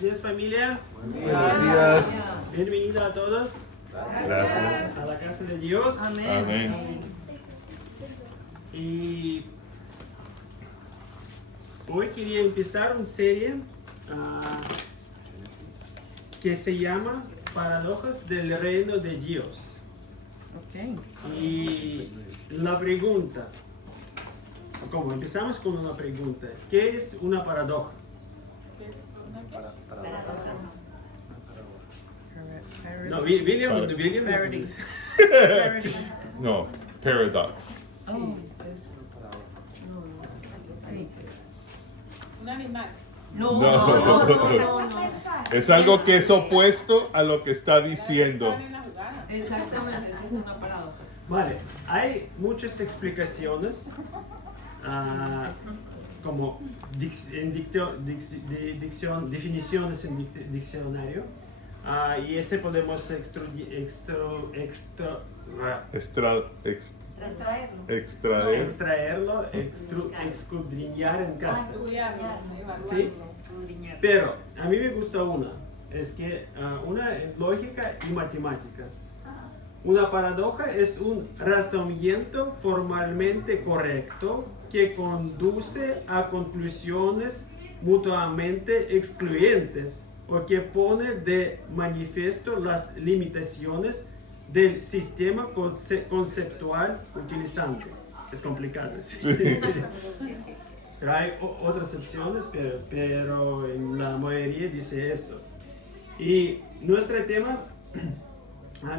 Buenos días, familia. Buenos días. Bienvenida a todos Gracias. a la casa de Dios. Amén. Y hoy quería empezar una serie que se llama Paradojas del Reino de Dios. Y la pregunta, ¿cómo? Empezamos con una pregunta. ¿Qué es una paradoja? No, William. No, paradox. Un animal. No. Es algo que es opuesto a lo que está diciendo. Exactamente, esa es una paradoja. Vale, hay muchas explicaciones, como definiciones en diccionario, y ese podemos extraerlo, escudriñar en casa. ¿Sí? Pero a mí me gusta una, es que una es lógica y matemáticas. Una paradoja es un razonamiento formalmente correcto que conduce a conclusiones mutuamente excluyentes o que pone de manifiesto las limitaciones del sistema conceptual utilizante. Es complicado. ¿Sí? Pero hay otras opciones, pero en la mayoría dice eso. Y nuestro tema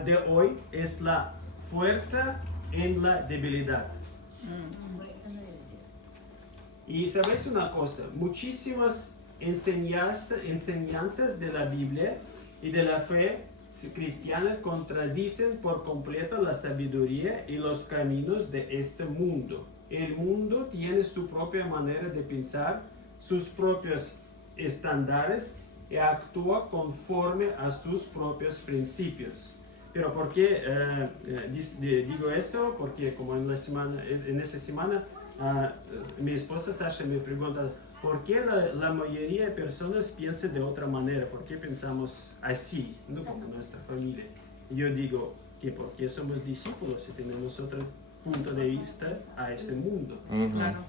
de hoy es la fuerza en la debilidad. Y sabéis una cosa, muchísimas enseñanzas de la Biblia y de la fe cristiana contradicen por completo la sabiduría y los caminos de este mundo. El mundo tiene su propia manera de pensar, sus propios estándares y actúa conforme a sus propios principios. Pero ¿por qué digo eso? Porque como en esa semana mi esposa Sasha me pregunta ¿por qué la mayoría de personas piensan de otra manera? ¿Por qué pensamos así? No como nuestra familia. Y yo digo que porque somos discípulos y tenemos otro punto de vista a este mundo. Claro.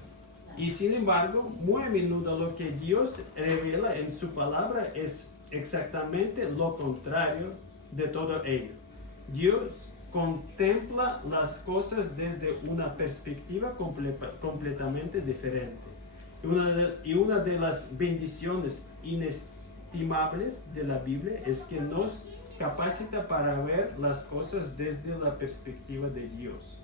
Y sin embargo, muy a menudo lo que Dios revela en su palabra es exactamente lo contrario de todo ello. Dios contempla las cosas desde una perspectiva completamente diferente. Y una de las bendiciones inestimables de la Biblia es que nos capacita para ver las cosas desde la perspectiva de Dios.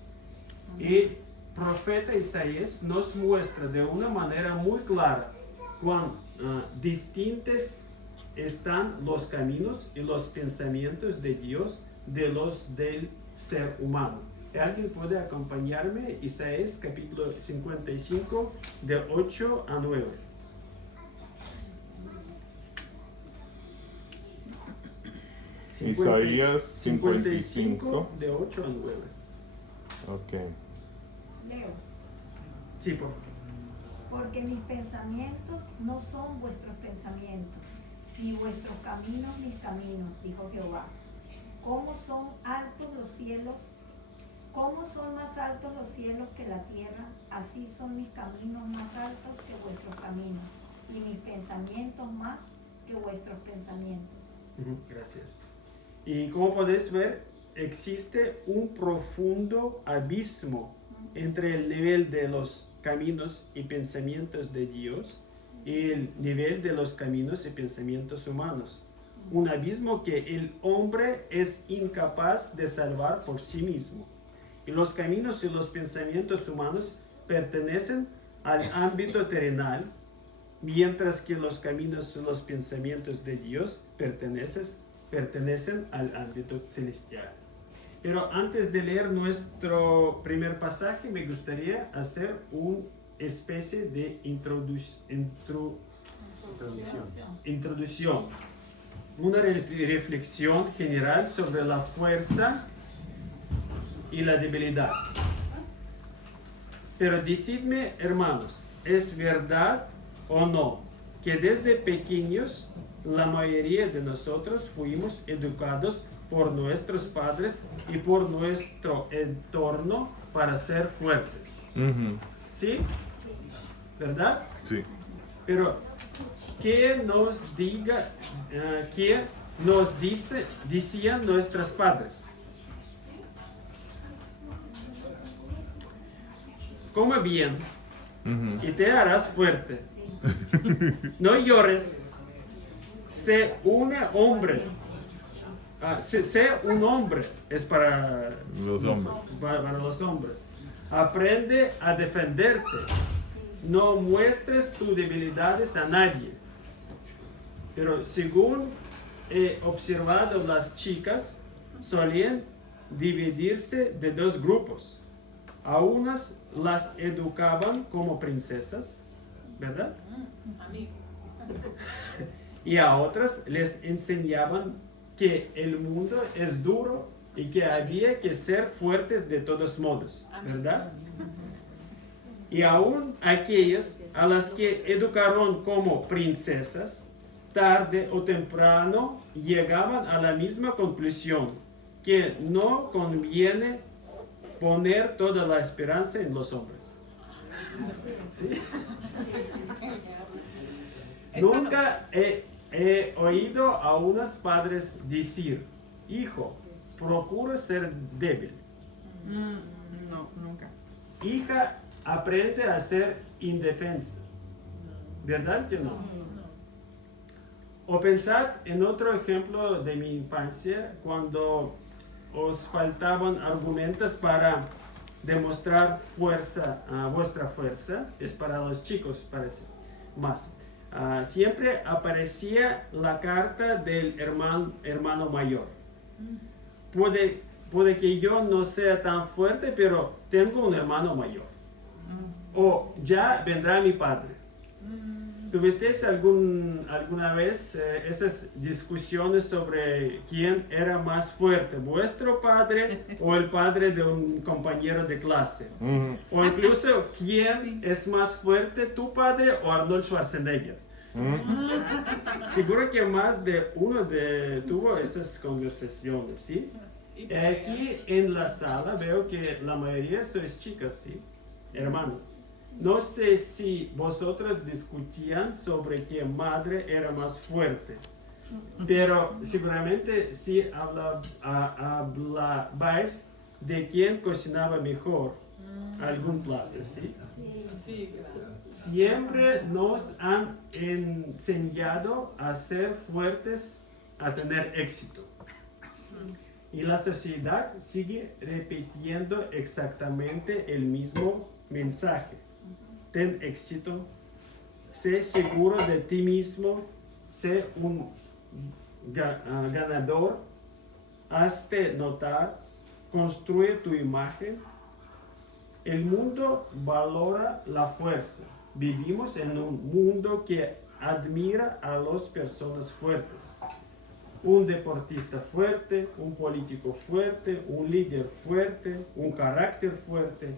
Y profeta Isaías nos muestra de una manera muy clara cuán distintos están los caminos y los pensamientos de Dios de los del ser humano. ¿Alguien puede acompañarme? Isaías capítulo 55 de 8 a 9. Isaías 55 de 8 a 9. Ok. Leo, Sí, por favor. porque mis pensamientos no son vuestros pensamientos, ni vuestros caminos mis caminos, dijo Jehová. ¿Cómo son altos los cielos? ¿Cómo son más altos los cielos que la tierra? Así son mis caminos más altos que vuestros caminos, y mis pensamientos más que vuestros pensamientos. Gracias. Y como podéis ver, existe un profundo abismo entre el nivel de los caminos y pensamientos de Dios y el nivel de los caminos y pensamientos humanos. Un abismo que el hombre es incapaz de salvar por sí mismo. Y los caminos y los pensamientos humanos pertenecen al ámbito terrenal, mientras que los caminos y los pensamientos de Dios pertenecen al ámbito celestial. Pero antes de leer nuestro primer pasaje, me gustaría hacer una especie de introducción. Una reflexión general sobre la fuerza y la debilidad. Pero decidme, hermanos, ¿es verdad o no que desde pequeños la mayoría de nosotros fuimos educados por nuestros padres y por nuestro entorno para ser fuertes. Ujú. ¿Sí? ¿Verdad? Sí. Pero, ¿qué nos decían nuestros padres? Come bien Ujú. y te harás fuerte. No llores. Sé un hombre. Sé un hombre. Es para Los hombres. para los hombres. Aprende a defenderte. No muestres tus debilidades a nadie. Pero según he observado, las chicas solían dividirse de dos grupos. A unas las educaban como princesas, ¿verdad? A mí. Y a otras les enseñaban que el mundo es duro y que había que ser fuertes de todos modos, ¿verdad? Y aún aquellas a las que educaron como princesas, tarde o temprano llegaban a la misma conclusión, que no conviene poner toda la esperanza en los hombres. ¿Sí? Nunca he oído a unos padres decir, hijo, procura ser débil. No, nunca. Hija, aprende a ser indefensa. ¿Verdad que no? O pensad en otro ejemplo de mi infancia, cuando os faltaban argumentos para demostrar fuerza, vuestra fuerza. Es para los chicos, parece, más. Siempre aparecía la carta del hermano mayor. Puede que yo no sea tan fuerte, pero tengo un hermano mayor. O ya vendrá mi padre. ¿Tuvisteis alguna vez esas discusiones sobre quién era más fuerte, vuestro padre o el padre de un compañero de clase? Ujú. O incluso, ¿quién es más fuerte, tu padre o Arnold Schwarzenegger? Seguro que más de uno tuvo esas conversaciones, ¿sí? Aquí en la sala veo que la mayoría sois chicas, ¿sí? Hermanos. No sé si vosotros discutían sobre qué madre era más fuerte, pero seguramente sí hablabais de quién cocinaba mejor algún plato, ¿sí? Sí, claro. Siempre nos han enseñado a ser fuertes, a tener éxito. Y la sociedad sigue repitiendo exactamente el mismo mensaje. Ten éxito, sé seguro de ti mismo, sé un ganador, hazte notar, construye tu imagen. El mundo valora la fuerza. Vivimos en un mundo que admira a las personas fuertes. Un deportista fuerte, un político fuerte, un líder fuerte, un carácter fuerte.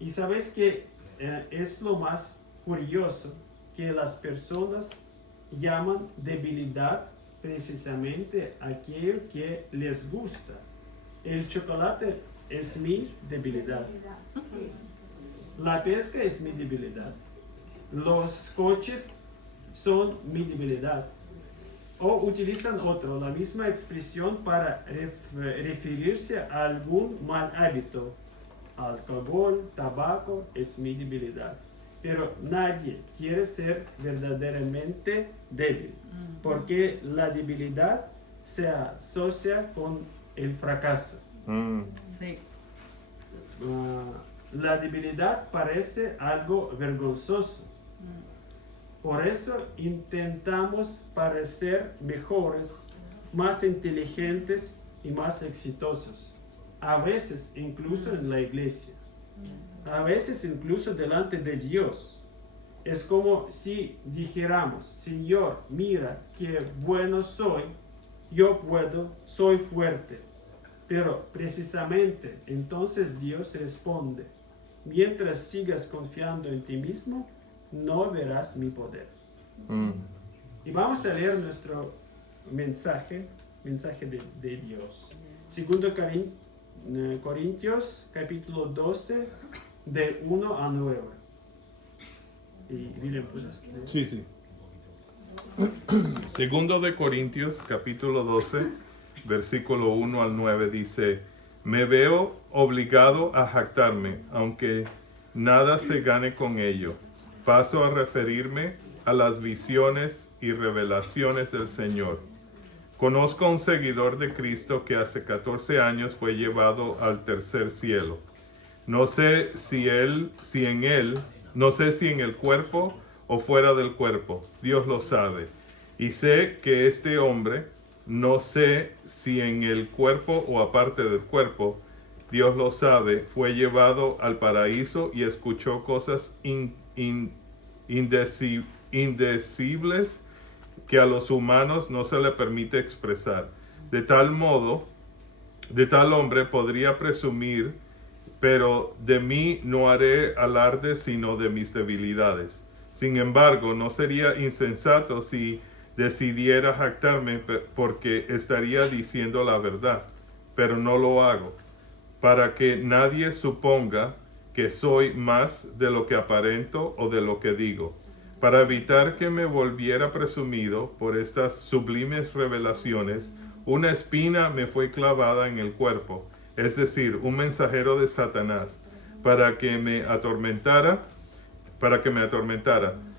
Y sabes que es lo más curioso, que las personas llaman debilidad precisamente aquello que les gusta. El chocolate es mi debilidad. La pesca es mi debilidad. Los coches son mi debilidad. O utilizan la misma expresión para referirse a algún mal hábito. Alcohol, tabaco es mi debilidad. Pero nadie quiere ser verdaderamente débil, porque la debilidad se asocia con el fracaso. Sí. La debilidad parece algo vergonzoso. Por eso intentamos parecer mejores, más inteligentes y más exitosos. A veces incluso en la iglesia. A veces incluso delante de Dios. Es como si dijéramos, Señor, mira qué bueno soy, yo puedo, soy fuerte. Pero precisamente entonces Dios responde, mientras sigas confiando en ti mismo, no verás mi poder. Y vamos a leer nuestro mensaje de Dios. Segundo Corintios, capítulo 12, de 1 a 9. Y William, ¿puedes leer? Sí, sí. Segundo de Corintios, capítulo 12, versículo 1 al 9 dice: Me veo obligado a jactarme, aunque nada se gane con ello. Paso a referirme a las visiones y revelaciones del Señor. Conozco a un seguidor de Cristo que hace 14 años fue llevado al tercer cielo. No sé si en el cuerpo o fuera del cuerpo. Dios lo sabe. Y sé que este hombre, no sé si en el cuerpo o aparte del cuerpo, Dios lo sabe, fue llevado al paraíso y escuchó cosas indecibles que a los humanos no se le permite expresar. De tal hombre podría presumir, pero de mí no haré alarde sino de mis debilidades. Sin embargo, no sería insensato si decidiera jactarme, porque estaría diciendo la verdad, pero no lo hago, para que nadie suponga que soy más de lo que aparento o de lo que digo. Para evitar que me volviera presumido por estas sublimes revelaciones, una espina me fue clavada en el cuerpo, es decir, un mensajero de Satanás, para que me atormentara.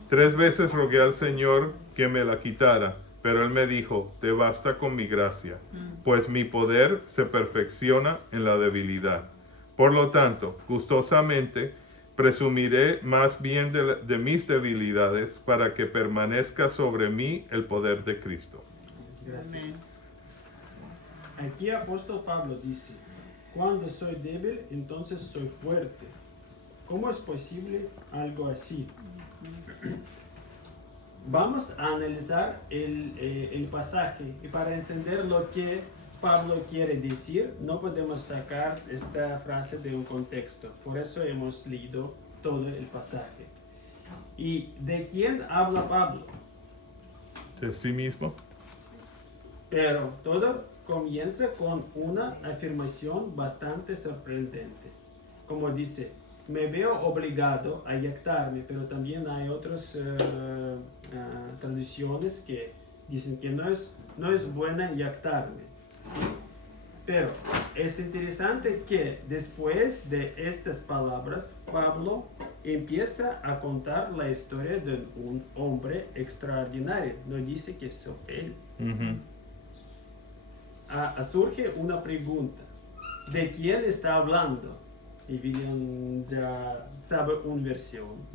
3 veces rogué al Señor que me la quitara, pero Él me dijo: te basta con mi gracia, pues mi poder se perfecciona en la debilidad. Por lo tanto, gustosamente presumiré más bien de mis debilidades, para que permanezca sobre mí el poder de Cristo. Gracias. Aquí el apóstol Pablo dice: cuando soy débil, entonces soy fuerte. ¿Cómo es posible algo así? Vamos a analizar el pasaje, y para entender lo que Pablo quiere decir, no podemos sacar esta frase de un contexto. Por eso hemos leído todo el pasaje. ¿Y de quién habla Pablo? ¿De sí mismo? Pero todo comienza con una afirmación bastante sorprendente. Como dice: me veo obligado a jactarme, pero también hay otras traducciones que dicen que no es buena jactarme, ¿sí? Pero es interesante que después de estas palabras, Pablo empieza a contar la historia de un hombre extraordinario. No dice que es él. Surge una pregunta: ¿de quién está hablando? Y William ya sabe una versión.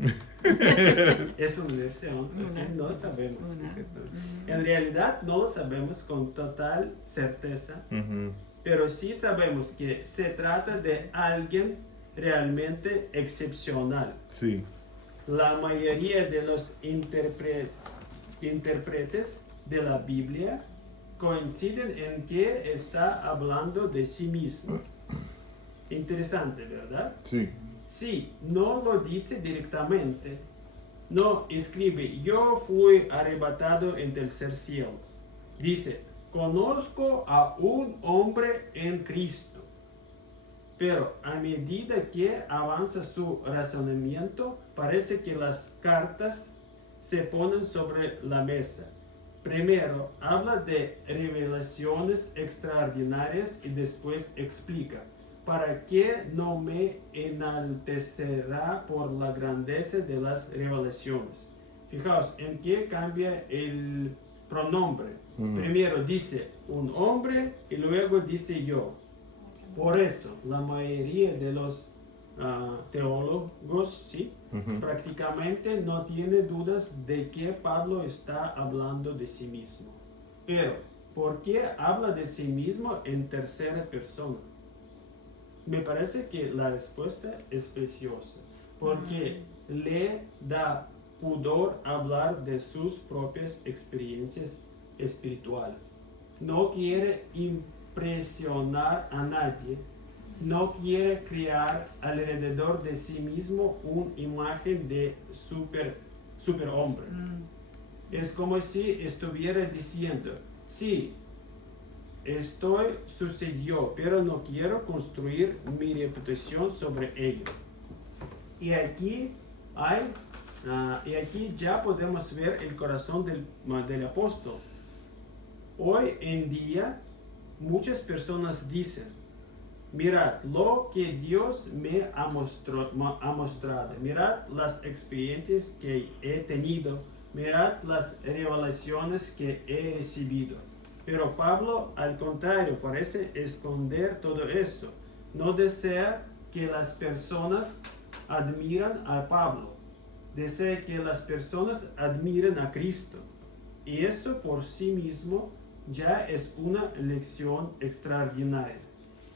Es una versión, es que no sabemos. En realidad no lo sabemos con total certeza, pero sí sabemos que se trata de alguien realmente excepcional. Sí. La mayoría de los intérpretes de la Biblia coinciden en que está hablando de sí mismo. Interesante, ¿verdad? Sí. Sí, no lo dice directamente. No escribe: yo fui arrebatado en tercer cielo. Dice: conozco a un hombre en Cristo. Pero a medida que avanza su razonamiento, parece que las cartas se ponen sobre la mesa. Primero habla de revelaciones extraordinarias y después explica: para que no me enaltecerá por la grandeza de las revelaciones. Fijaos en que cambia el pronombre. Primero dice un hombre y luego dice yo. Por eso la mayoría de los teólogos, ¿sí? Prácticamente no tiene dudas de que Pablo está hablando de sí mismo. Pero, ¿por qué habla de sí mismo en tercera persona? Me parece que la respuesta es preciosa, porque le da pudor hablar de sus propias experiencias espirituales. No quiere impresionar a nadie, no quiere crear alrededor de sí mismo una imagen de superhombre. Es como si estuviera diciendo, sí, esto sucedió, pero no quiero construir mi reputación sobre ello. Y aquí ya podemos ver el corazón del apóstol. Hoy en día muchas personas dicen, mirad lo que Dios me ha mostrado, mirad las experiencias que he tenido, mirad las revelaciones que he recibido. Pero Pablo, al contrario, parece esconder todo eso. No desea que las personas admiren a Pablo. Desea que las personas admiren a Cristo. Y eso por sí mismo ya es una lección extraordinaria.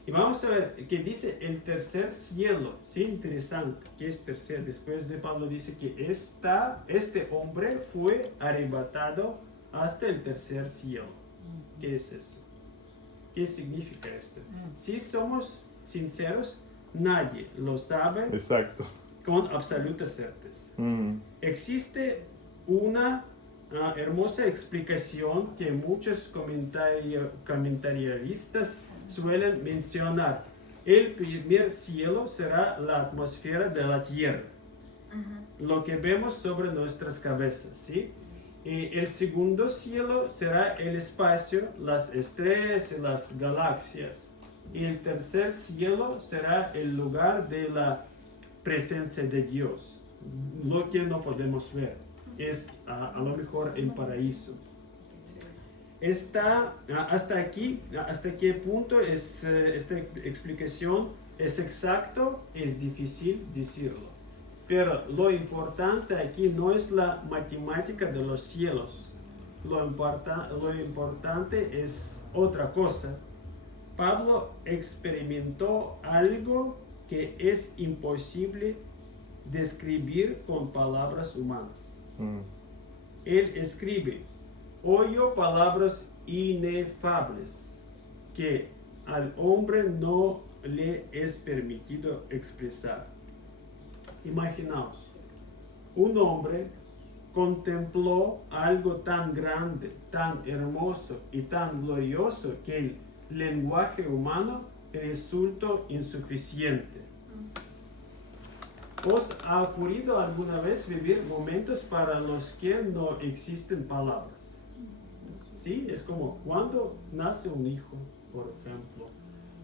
Y vamos a ver que dice el tercer cielo. Sí, interesante. ¿Qué es tercer? Después de Pablo dice que este hombre fue arrebatado hasta el tercer cielo. ¿Qué es eso? ¿Qué significa esto? Si somos sinceros, nadie lo sabe Exacto. con absoluta certeza. Existe una hermosa explicación que muchos comentaristas suelen mencionar. El primer cielo será la atmósfera de la tierra, lo que vemos sobre nuestras cabezas, ¿sí? El segundo cielo será el espacio, las estrellas y las galaxias. Y el tercer cielo será el lugar de la presencia de Dios, lo que no podemos ver. Es a lo mejor el paraíso. Hasta qué punto esta explicación es exacto, es difícil decirlo. Pero lo importante aquí no es la matemática de los cielos. Lo importante es otra cosa. Pablo experimentó algo que es imposible describir con palabras humanas. Él escribe, oyó palabras inefables que al hombre no le es permitido expresar. Imaginaos, un hombre contempló algo tan grande, tan hermoso y tan glorioso que el lenguaje humano resultó insuficiente. ¿Os ha ocurrido alguna vez vivir momentos para los que no existen palabras? Sí, es como cuando nace un hijo, por ejemplo.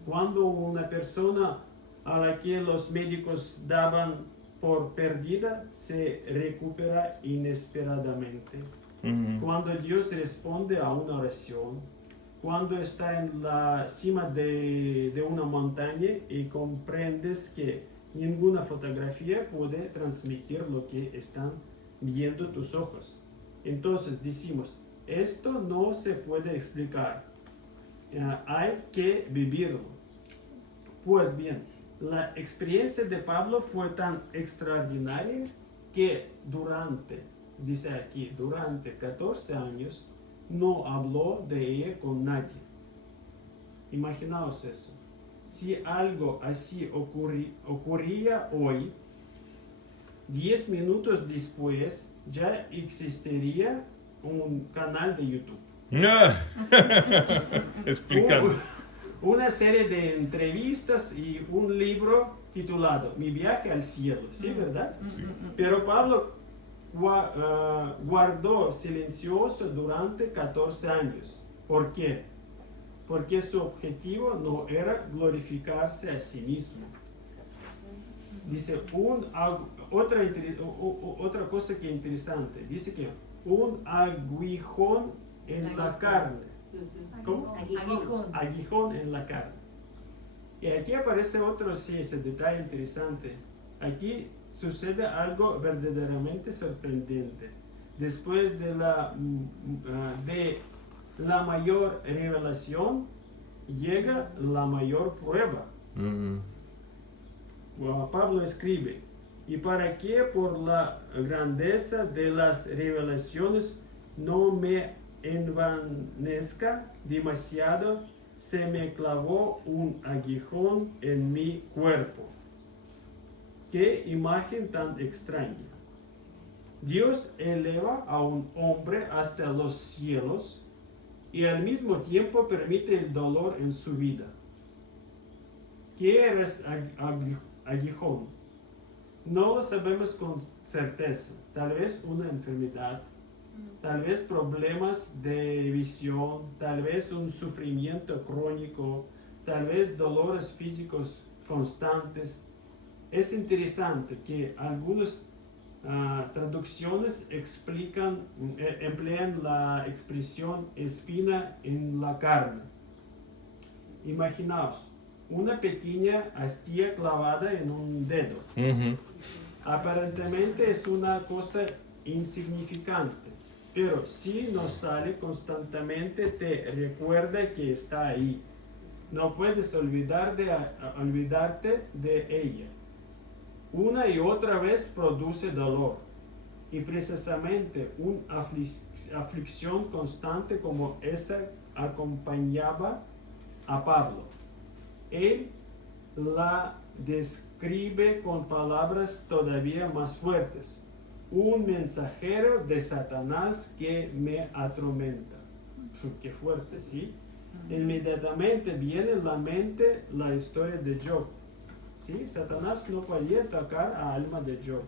Cuando una persona a la que los médicos daban por perdida se recupera inesperadamente. Cuando Dios responde a una oración. Cuando está en la cima de una montaña y comprendes que ninguna fotografía puede transmitir lo que están viendo tus ojos. Entonces decimos, esto no se puede explicar. Hay que vivirlo. Pues bien, la experiencia de Pablo fue tan extraordinaria que dice aquí, durante 14 años no habló de ella con nadie. Imaginaos eso. Si algo así ocurría hoy, 10 minutos después ya existiría un canal de YouTube. Explicando. Una serie de entrevistas y un libro titulado Mi viaje al cielo, ¿sí, verdad? Sí. Pero Pablo guardó silencioso durante 14 años. ¿Por qué? Porque su objetivo no era glorificarse a sí mismo. Dice otra cosa que es interesante. Dice que un aguijón en la carne. ¿Cómo? Aguijón en la carne. Y aquí aparece ese detalle interesante. Aquí sucede algo verdaderamente sorprendente. Después de la mayor revelación, llega la mayor prueba. Pablo escribe, y para que por la grandeza de las revelaciones no me envanezca demasiado, se me clavó un aguijón en mi cuerpo. Qué imagen tan extraña. Dios eleva a un hombre hasta los cielos y al mismo tiempo permite el dolor en su vida. ¿Qué es aguijón? No lo sabemos con certeza. Tal vez una enfermedad, tal vez problemas de visión, tal vez un sufrimiento crónico, tal vez dolores físicos constantes. Es interesante que algunas traducciones emplean la expresión espina en la carne. Imaginaos una pequeña astilla clavada en un dedo. Aparentemente es una cosa insignificante, pero si nos sale constantemente te recuerda que está ahí. No puedes olvidarte de ella. Una y otra vez produce dolor y precisamente una aflicción constante como esa acompañaba a Pablo. Él la describe con palabras todavía más fuertes. Un mensajero de Satanás que me atormenta. Qué fuerte, ¿sí? Inmediatamente viene a la mente la historia de Job. ¿Sí? Satanás no podía tocar a alma de Job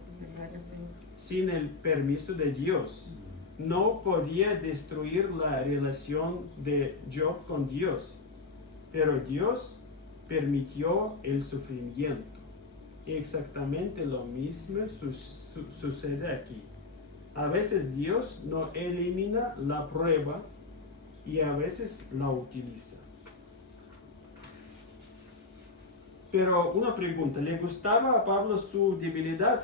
sin el permiso de Dios. No podía destruir la relación de Job con Dios, pero Dios permitió el sufrimiento. Exactamente lo mismo sucede aquí. A veces Dios no elimina la prueba y a veces la utiliza. Pero una pregunta, ¿le gustaba a Pablo su debilidad?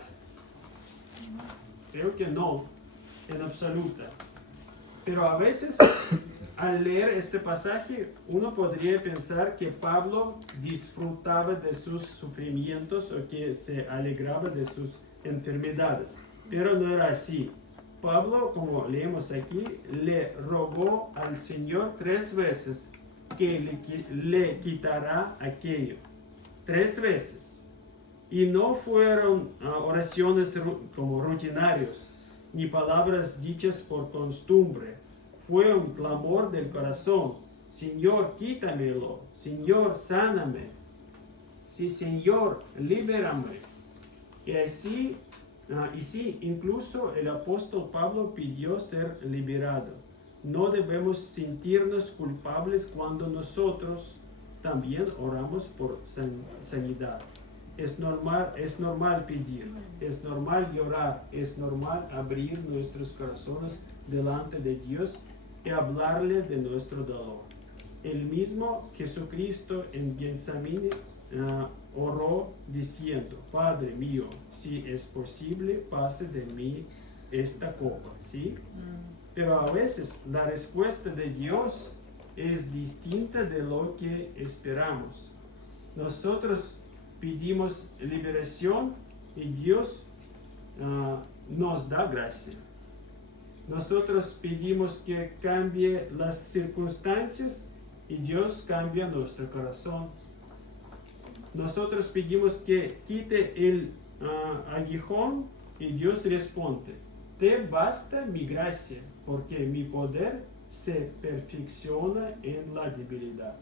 Creo que no, en absoluta. Pero a veces, al leer este pasaje, uno podría pensar que Pablo disfrutaba de sus sufrimientos o que se alegraba de sus enfermedades. Pero no era así. Pablo, como leemos aquí, le rogó al Señor 3 veces que le quitará aquello. 3 veces. Y no fueron oraciones como rutinarios, ni palabras dichas por costumbre. Fue un clamor del corazón. Señor, quítamelo. Señor, sáname. Sí, Señor, libérame. Y sí, incluso el apóstol Pablo pidió ser liberado. No debemos sentirnos culpables cuando nosotros también oramos por sanidad. Es normal pedir, es normal llorar, es normal abrir nuestros corazones delante de Dios y hablarle de nuestro dolor. El mismo Jesucristo en Getsemaní oró diciendo: Padre mío, si es posible, pase de mí esta copa, ¿sí? Pero a veces la respuesta de Dios es distinta de lo que esperamos. Nosotros pedimos liberación y Dios nos da gracia. Nosotros pedimos que cambie las circunstancias y Dios cambia nuestro corazón. Nosotros pedimos que quite el aguijón y Dios responde: te basta mi gracia, porque mi poder se perfecciona en la debilidad.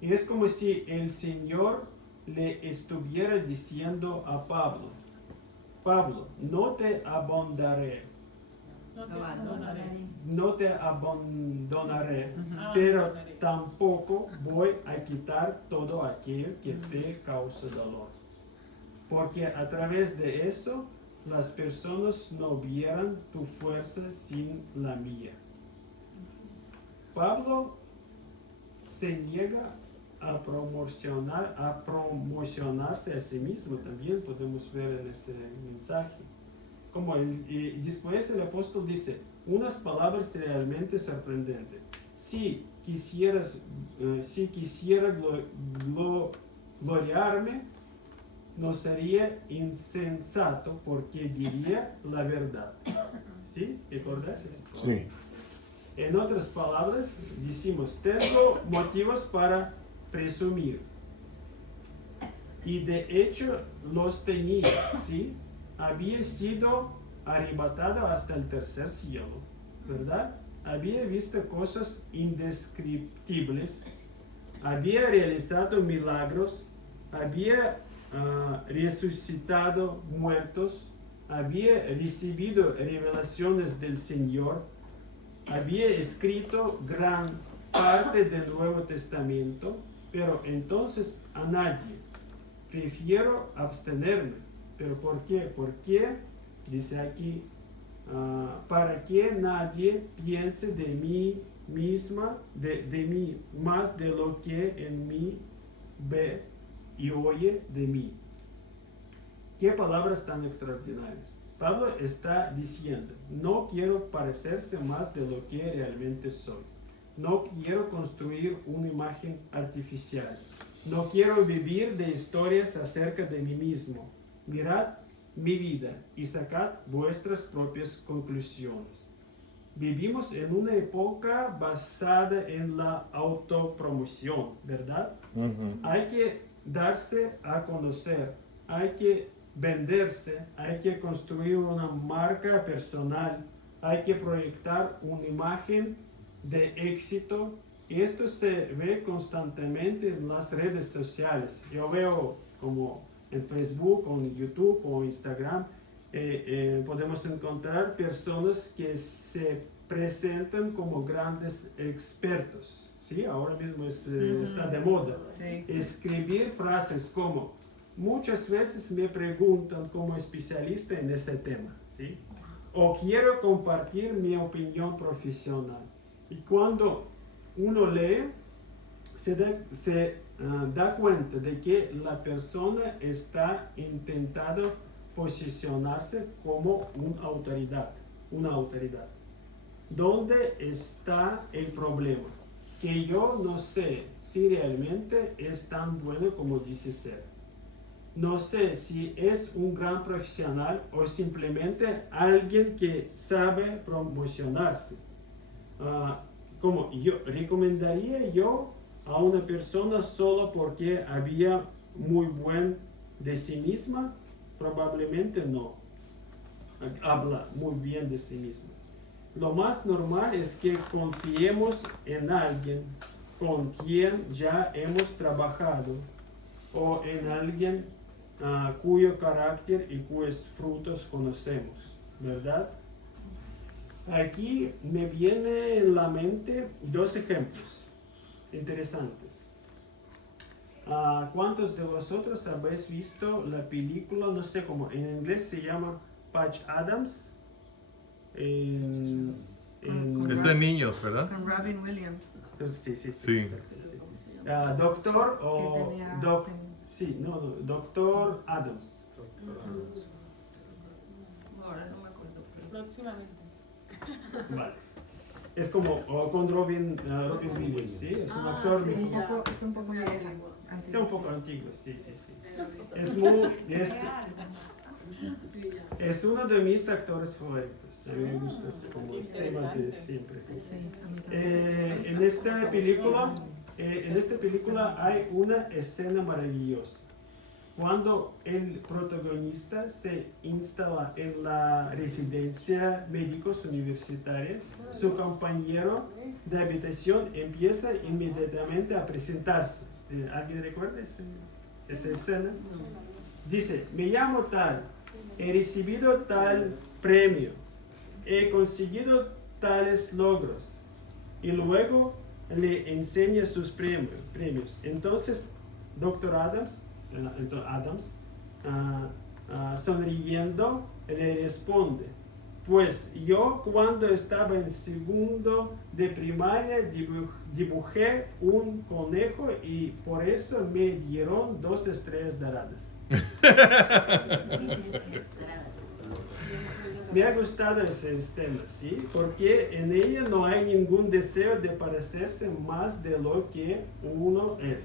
Y es como si el Señor le estuviera diciendo a Pablo: Pablo, no te abandonaré. No te abandonaré, pero tampoco voy a quitar todo aquello que te causa dolor. Porque a través de eso, las personas no vieran tu fuerza sin la mía. Pablo se niega a promocionarse a sí mismo, también podemos ver en ese mensaje. Después el apóstol dice unas palabras realmente sorprendentes. Si quisiera gloriarme, no sería insensato porque diría la verdad. ¿Sí? ¿Te acuerdas? Sí. En otras palabras, decimos: tengo motivos para presumir. Y de hecho los tenía, ¿sí? Había sido arrebatado hasta el tercer cielo, ¿verdad? Había visto cosas indescriptibles, había realizado milagros, había resucitado muertos, había recibido revelaciones del Señor, había escrito gran parte del Nuevo Testamento, pero entonces a nadie. Prefiero abstenerme. ¿Pero por qué? Porque, dice aquí, para que nadie piense de mí misma, de mí, más de lo que en mí ve y oye de mí. Qué palabras tan extraordinarias. Pablo está diciendo, no quiero parecerse más de lo que realmente soy. No quiero construir una imagen artificial. No quiero vivir de historias acerca de mí mismo. Mirad mi vida y sacad vuestras propias conclusiones. Vivimos en una época basada en la autopromoción, ¿verdad? Hay que darse a conocer, hay que venderse, hay que construir una marca personal, hay que proyectar una imagen de éxito. Esto se ve constantemente en las redes sociales. Yo veo como en Facebook o en YouTube o Instagram, podemos encontrar personas que se presentan como grandes expertos. ¿Sí? Ahora mismo está de moda. Sí. Escribir frases como, muchas veces me preguntan como especialista en este tema, ¿sí? O quiero compartir mi opinión profesional. Y cuando uno lee, se da cuenta de que la persona está intentando posicionarse como una autoridad. ¿Dónde está el problema? Que yo no sé si realmente es tan bueno como dice ser. No sé si es un gran profesional o simplemente alguien que sabe promocionarse. Como yo recomendaría yo a una persona solo porque había muy buen de sí misma, probablemente no. Habla muy bien de sí misma. Lo más normal es que confiemos en alguien con quien ya hemos trabajado o en alguien cuyo carácter y cuyos frutos conocemos, ¿verdad? Aquí me viene en la mente dos ejemplos interesantes. ¿Cuántos de vosotros habéis visto la película, no sé cómo, en inglés se llama Patch Adams? Es de niños, ¿verdad? Con Robin Williams. Sí. Sí. Exacto, sí. Doctor o... Doctor Adams. Ahora no me acuerdo. Próximamente. Vale. Es como con Robin Williams, ¿sí? Es un actor sí, muy... ya. Es un poco Es antiguo. un poco antiguo, sí. Pero Es uno de mis actores favoritos. A mí me gusta como tema de siempre. Sí, a mí también. En esta película hay una escena maravillosa. Cuando el protagonista se instala en la residencia médicos universitarios, su compañero de habitación empieza inmediatamente a presentarse. ¿Alguien recuerda esa escena? Dice, me llamo tal, he recibido tal premio, he conseguido tales logros. Y luego le enseña sus premios. Entonces, Dr. Adams, sonriendo, le responde, pues yo cuando estaba en segundo de primaria dibujé un conejo y por eso me dieron 2 estrellas doradas. Me ha gustado ese escena, ¿sí? Porque en ella no hay ningún deseo de parecerse más de lo que uno es.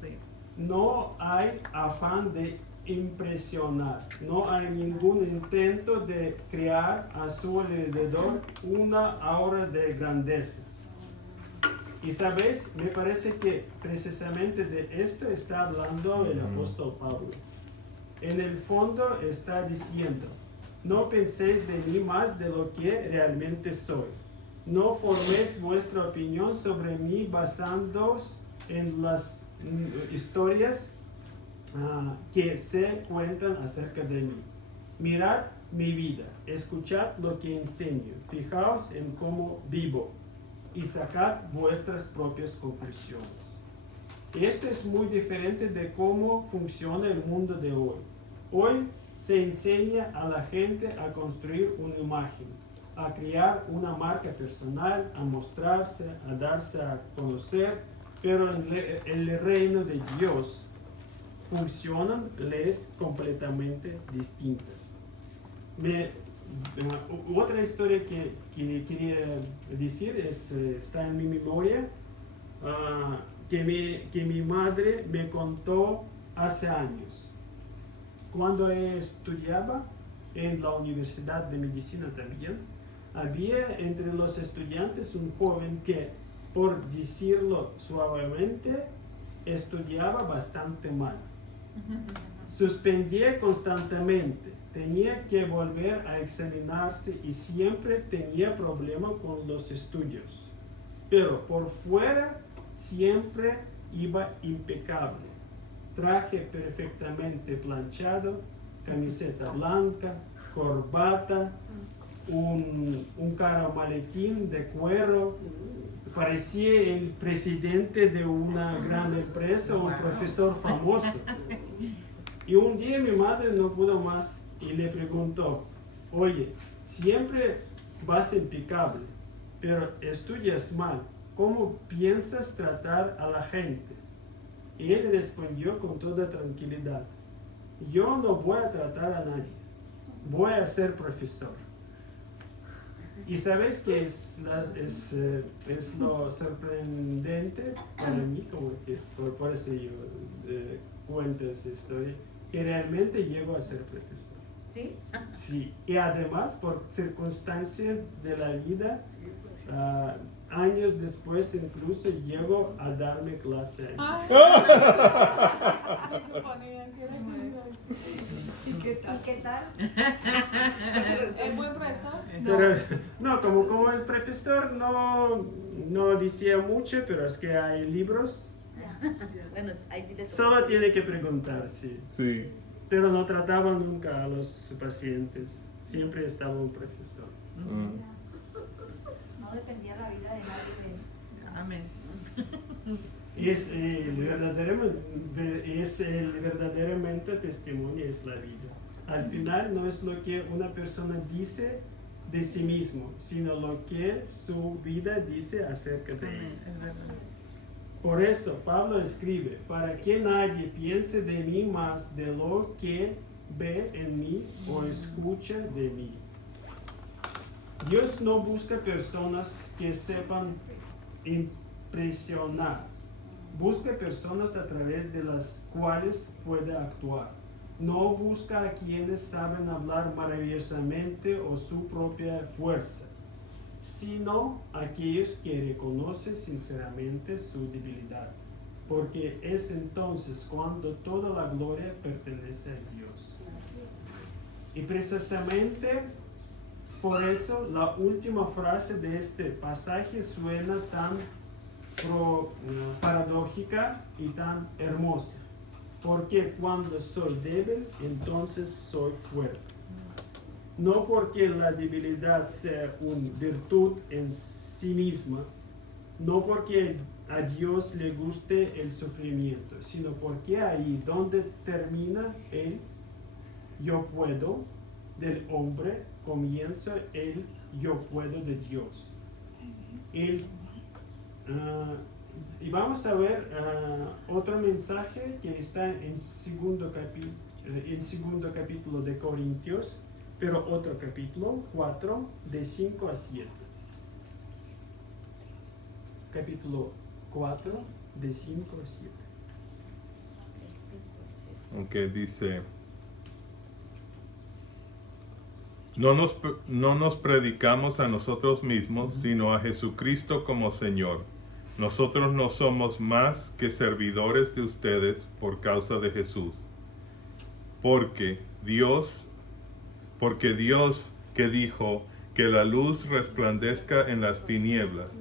Sí. No hay afán de impresionar, no hay ningún intento de crear a su alrededor una aura de grandeza. Y sabéis, me parece que precisamente de esto está hablando el apóstol Pablo. En el fondo está diciendo, No penséis de mí más de lo que realmente soy. No forméis vuestra opinión sobre mí basándoos en las historias que se cuentan acerca de mí. Mirad mi vida, escuchad lo que enseño, fijaos en cómo vivo y sacad vuestras propias conclusiones. Esto es muy diferente de cómo funciona el mundo de hoy. Hoy se enseña a la gente a construir una imagen, a crear una marca personal, a mostrarse, a darse a conocer, pero en el reino de Dios funcionan leyes completamente distintas. Otra historia que quería decir está en mi memoria, que mi madre me contó hace años. Cuando estudiaba en la Universidad de Medicina también, había entre los estudiantes un joven que, por decirlo suavemente, estudiaba bastante mal. Suspendía constantemente, tenía que volver a examinarse y siempre tenía problemas con los estudios. Pero por fuera siempre iba impecable. Traje perfectamente planchado, camiseta blanca, corbata, un caro maletín de cuero. Parecía el presidente de una gran empresa o un profesor famoso. Y un día mi madre no pudo más y le preguntó: oye, siempre vas impecable, pero estudias mal. ¿Cómo piensas tratar a la gente? Y él respondió con toda tranquilidad: yo no voy a tratar a nadie, voy a ser profesor. Y sabes que es lo sorprendente para mí, como que es, por eso yo cuento esa historia, que realmente llego a ser profesor. ¿Sí? Sí, y además por circunstancias de la vida, años después incluso llego a darme clase ahí. Ay, suponía que era lindo. ¿Y qué tal? ¿Y qué tal? ¿Es buen profesor? Pero no, como es profesor, no decía mucho, pero es que hay libros. Bueno, ahí sí te Solo tiene que preguntar, sí. Sí. Pero no trataba nunca a los pacientes. Siempre estaba un profesor. No dependía la vida de nadie de él. Amén. Es verdaderamente testimonio, es la vida. Al final no es lo que una persona dice de sí mismo, sino lo que su vida dice acerca de él. Amén. Es verdad. Por eso Pablo escribe: para que nadie piense de mí más de lo que ve en mí o escucha de mí. Dios no busca personas que sepan impresionar. Busca personas a través de las cuales puede actuar. No busca a quienes saben hablar maravillosamente o su propia fuerza, sino aquellos que reconocen sinceramente su debilidad, porque es entonces cuando toda la gloria pertenece a Dios. Y precisamente por eso la última frase de este pasaje suena tan paradójica y tan hermosa, porque cuando soy débil, entonces soy fuerte. No porque la debilidad sea una virtud en sí misma, no porque a Dios le guste el sufrimiento, sino porque ahí donde termina el yo puedo del hombre, comienza el yo puedo de Dios. Y vamos a ver otro mensaje que está en segundo capítulo de Corintios, pero otro capítulo, 4, de 5 a 7. Capítulo 4, de 5 a 7. Ok, dice: no nos predicamos a nosotros mismos, sino a Jesucristo como Señor. Nosotros no somos más que servidores de ustedes por causa de Jesús. Porque Dios Porque Dios que dijo que la luz resplandezca en las tinieblas,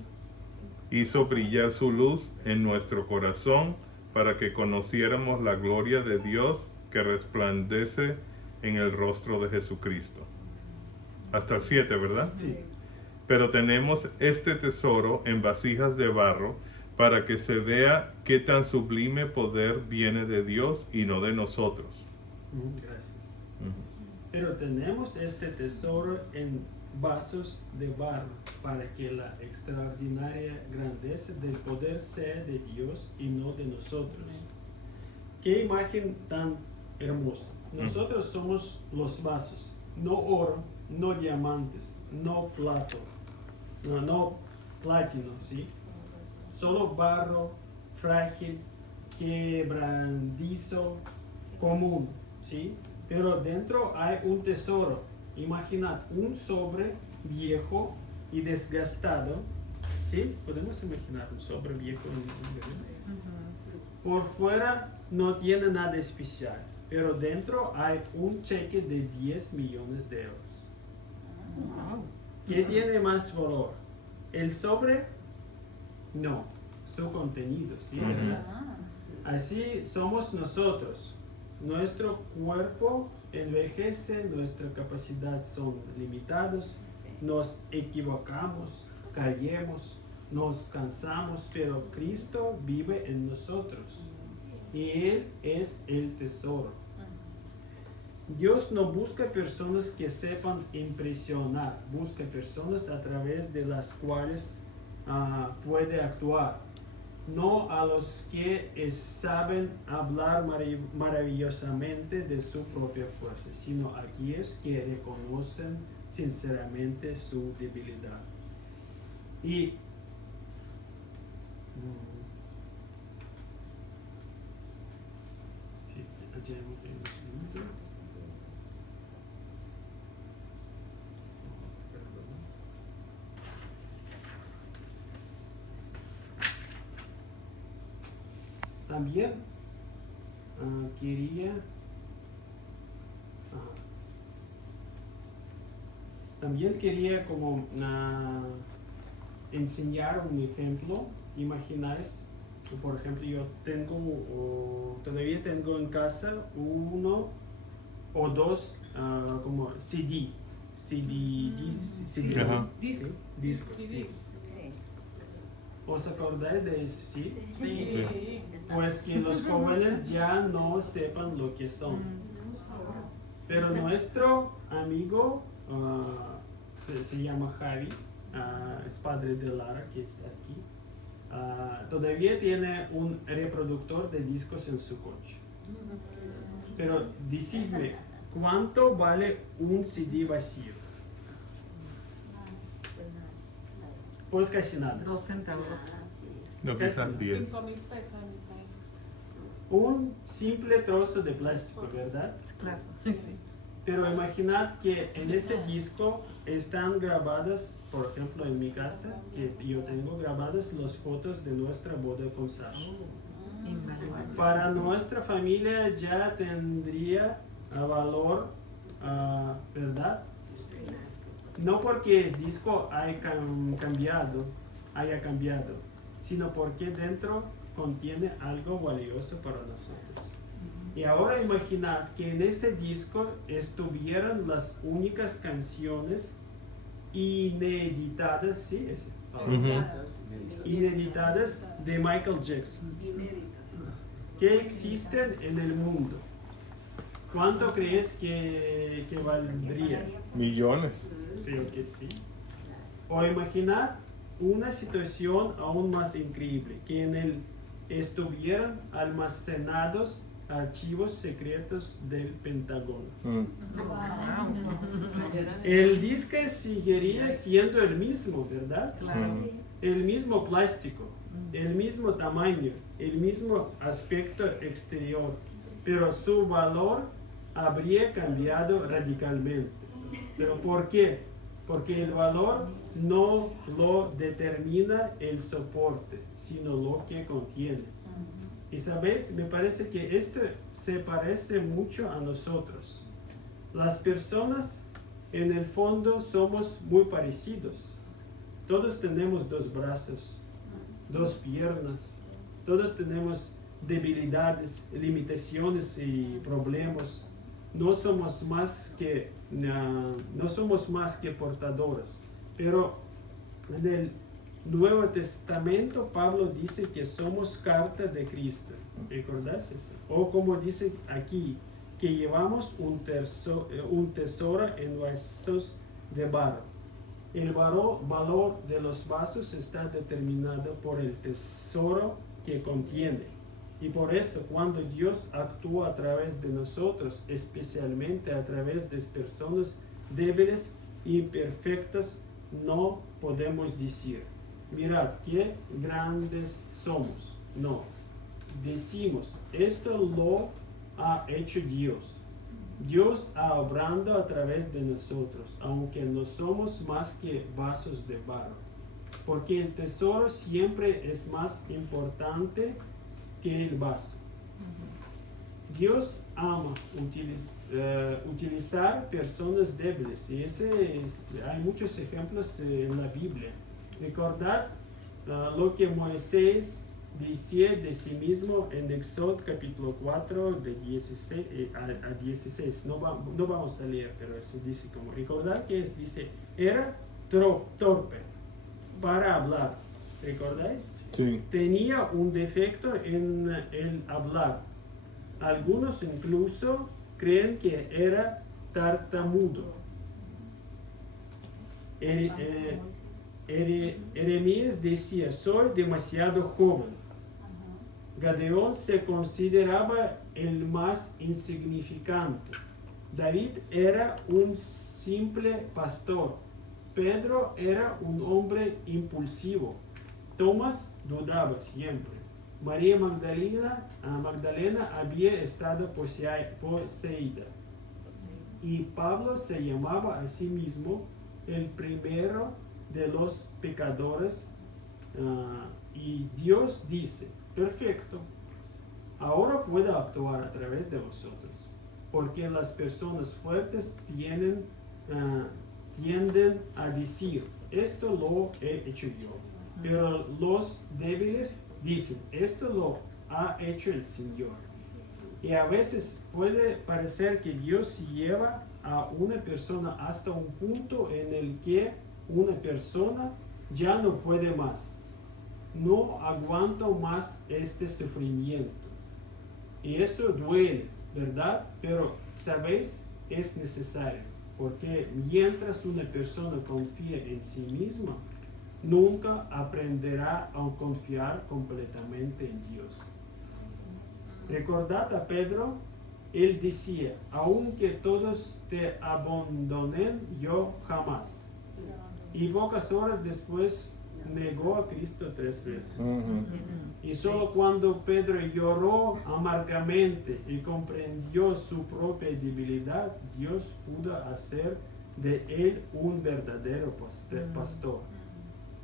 hizo brillar su luz en nuestro corazón para que conociéramos la gloria de Dios que resplandece en el rostro de Jesucristo. Hasta el 7, ¿verdad? Sí. Pero tenemos este tesoro en vasijas de barro para que se vea qué tan sublime poder viene de Dios y no de nosotros. Gracias. Pero tenemos este tesoro en vasos de barro para que la extraordinaria grandeza del poder sea de Dios y no de nosotros. Qué imagen tan hermosa. Nosotros somos los vasos, no oro, no diamantes, no plato, no platino, ¿sí? Solo barro frágil, quebradizo, común, ¿sí? Pero dentro hay un tesoro. Imaginad un sobre viejo y desgastado, ¿sí? Podemos imaginar un sobre viejo y por fuera no tiene nada especial, pero dentro hay un cheque de 10 millones de euros. ¿Qué tiene más valor? ¿El sobre? No, su contenido, ¿sí? ¿Verdad? Así somos nosotros. Nuestro cuerpo envejece, nuestra capacidad son limitados, nos equivocamos, caemos, nos cansamos, pero Cristo vive en nosotros y Él es el tesoro. Dios no busca personas que sepan impresionar, busca personas a través de las cuales puede actuar. No a los que saben hablar maravillosamente de su propia fuerza, sino a aquellos que reconocen sinceramente su debilidad. Y también quería como enseñar un ejemplo. Imagináis, por ejemplo, yo todavía tengo en casa uno o dos como CD. Ajá. Discos. Discos, sí. ¿Os acordáis de eso? ¿Sí? Sí. Pues que los jóvenes ya no sepan lo que son. Pero nuestro amigo se llama Javi, es padre de Lara que está aquí. Todavía tiene un reproductor de discos en su coche. Pero decidme, ¿cuánto vale un CD vacío? Pues casi nada. 2 centavos. No, quizás 10. 5,000 pesos a mi país. Un simple trozo de plástico, ¿verdad? Claro. Sí. Pero imaginad que en ese disco están grabadas, por ejemplo en mi casa, que yo tengo grabadas las fotos de nuestra boda con Sasha. Invaluable. Para nuestra familia ya tendría valor, ¿verdad? No porque el disco haya cambiado, sino porque dentro contiene algo valioso para nosotros. Y ahora imaginad que en este disco estuvieran las únicas canciones ineditadas, ¿sí? Ineditadas de Michael Jackson, que existen en el mundo. ¿Cuánto crees que valdría? Millones. Creo que sí. O imaginar una situación aún más increíble, que en él estuvieran almacenados archivos secretos del Pentágono. El disco seguiría siendo el mismo, ¿verdad? Claro. El mismo plástico, el mismo tamaño, el mismo aspecto exterior, pero su valor habría cambiado radicalmente. ¿Pero por qué? Porque el valor no lo determina el soporte, sino lo que contiene. Y sabéis, me parece que esto se parece mucho a nosotros. Las personas en el fondo somos muy parecidos. Todos tenemos dos brazos, dos piernas, todos tenemos debilidades, limitaciones y problemas. No somos más que portadores. Pero en el Nuevo Testamento Pablo dice que somos carta de Cristo. ¿Recordáis eso? O como dice aquí, que llevamos un tesoro en vasos de barro. El valor de los vasos está determinado por el tesoro que contiene. Y por eso cuando Dios actúa a través de nosotros, especialmente a través de personas débiles e imperfectas, no podemos decir, mirad qué grandes somos. No, decimos, esto lo ha hecho Dios. Dios ha obrando a través de nosotros, aunque no somos más que vasos de barro. Porque el tesoro siempre es más importante que el vaso. Dios ama utilizar personas débiles y hay muchos ejemplos en la Biblia. Recordad lo que Moisés decía de sí mismo en Éxodo capítulo 4 de 16 a 16. No vamos a leer, pero se dice como, recordad que dice, era torpe para hablar. ¿Recordáis? Sí. Tenía un defecto en el hablar. Algunos incluso creen que era tartamudo. Jeremías decía, soy demasiado joven. Gedeón se consideraba el más insignificante. David era un simple pastor. Pedro era un hombre impulsivo. Tomás dudaba siempre. María Magdalena había estado poseída. Y Pablo se llamaba a sí mismo el primero de los pecadores. Y Dios dice, perfecto, ahora puedo actuar a través de vosotros. Porque las personas fuertes tienden a decir, esto lo he hecho yo. Pero los débiles dicen, esto lo ha hecho el Señor. Y a veces puede parecer que Dios lleva a una persona hasta un punto en el que una persona ya no puede más. No aguanto más este sufrimiento. Y eso duele, ¿verdad? Pero, ¿sabéis? Es necesario. Porque mientras una persona confía en sí misma, nunca aprenderá a confiar completamente en Dios. Recordad a Pedro, él decía, aunque todos te abandonen, yo jamás. Y pocas horas después negó a Cristo 3 veces. Y solo cuando Pedro lloró amargamente y comprendió su propia debilidad, Dios pudo hacer de él un verdadero pastor.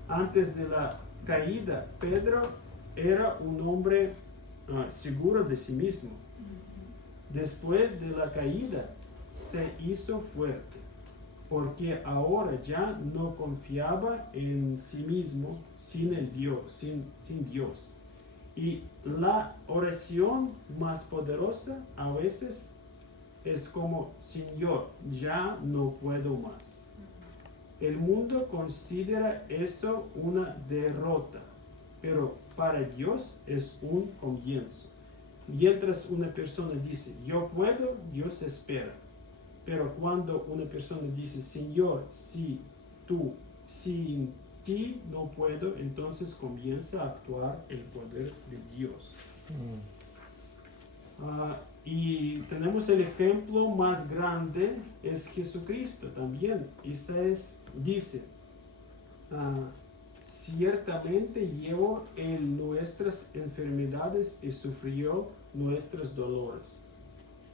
Antes de la caída, Pedro era un hombre seguro de sí mismo. Después de la caída, se hizo fuerte, porque ahora ya no confiaba en sí mismo sin Dios. Y la oración más poderosa a veces es como, Señor, ya no puedo más. El mundo considera eso una derrota, pero para Dios es un comienzo. Mientras una persona dice, yo puedo, Dios espera. Pero cuando una persona dice, Señor, sin ti no puedo, entonces comienza a actuar el poder de Dios. Y tenemos el ejemplo más grande, es Jesucristo también. Isaías dice, ciertamente llevó en nuestras enfermedades y sufrió nuestros dolores.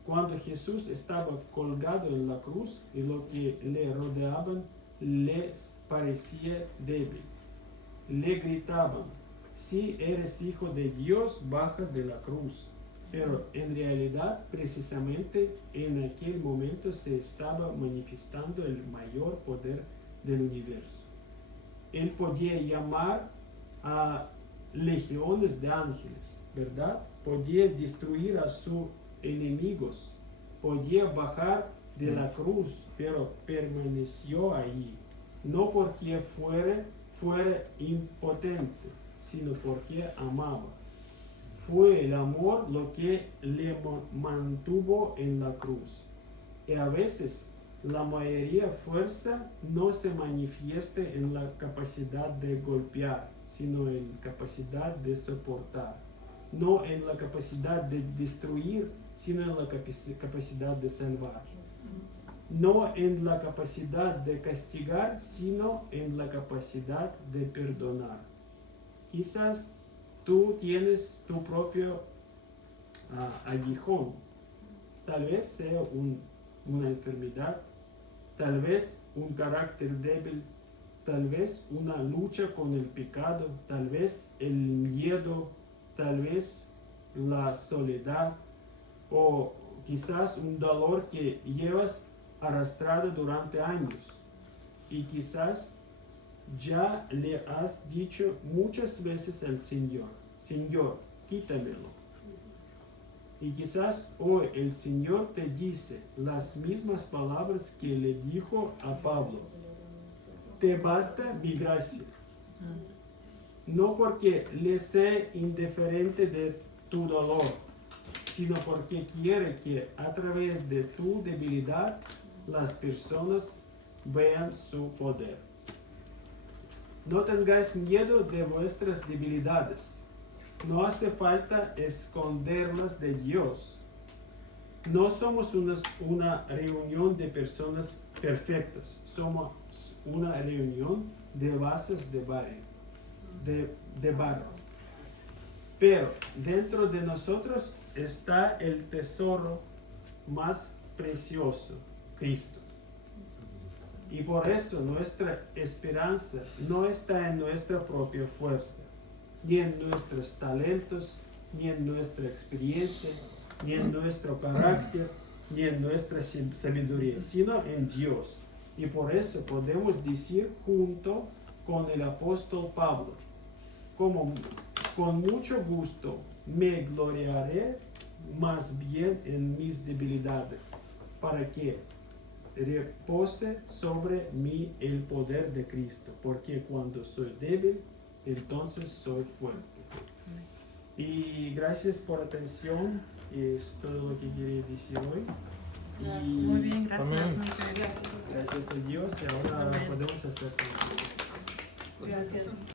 Cuando Jesús estaba colgado en la cruz y lo que le rodeaban les parecía débil, le gritaban, si eres hijo de Dios, baja de la cruz. pero en realidad precisamente en aquel momento se estaba manifestando el mayor poder del universo. Él podía llamar a legiones de ángeles, ¿verdad? Podía destruir a sus enemigos, podía bajar de la cruz, pero permaneció ahí, no porque fuera impotente, sino porque amaba. Fue el amor lo que le mantuvo en la cruz. Y a veces la mayoría fuerza no se manifiesta en la capacidad de golpear, sino en la capacidad de soportar. No en la capacidad de destruir, sino en la capacidad de salvar. No en la capacidad de castigar, sino en la capacidad de perdonar. Quizás tú tienes tu propio aguijón. Tal vez sea una enfermedad, tal vez un carácter débil, tal vez una lucha con el pecado, tal vez el miedo, tal vez la soledad o quizás un dolor que llevas arrastrado durante años y quizás ya le has dicho muchas veces al Señor, Señor, quítamelo. Y quizás hoy el Señor te dice las mismas palabras que le dijo a Pablo. Te basta mi gracia. No porque le sea indiferente de tu dolor, sino porque quiere que a través de tu debilidad las personas vean su poder. No tengáis miedo de vuestras debilidades. No hace falta esconderlas de Dios. No somos una reunión de personas perfectas. Somos una reunión de vasos de barro. Pero dentro de nosotros está el tesoro más precioso, Cristo. Y por eso nuestra esperanza no está en nuestra propia fuerza, ni en nuestros talentos, ni en nuestra experiencia, ni en nuestro carácter, ni en nuestra sabiduría, sino en Dios. Y por eso podemos decir junto con el apóstol Pablo, como con mucho gusto me gloriaré más bien en mis debilidades, para que repose sobre mí el poder de Cristo, porque cuando soy débil, entonces soy fuerte. Y gracias por la atención, es todo lo que quería decir hoy. Y Muy bien, gracias. Amén. Muy bien. gracias a Dios, y ahora Amén. podemos hacer sentir. Gracias.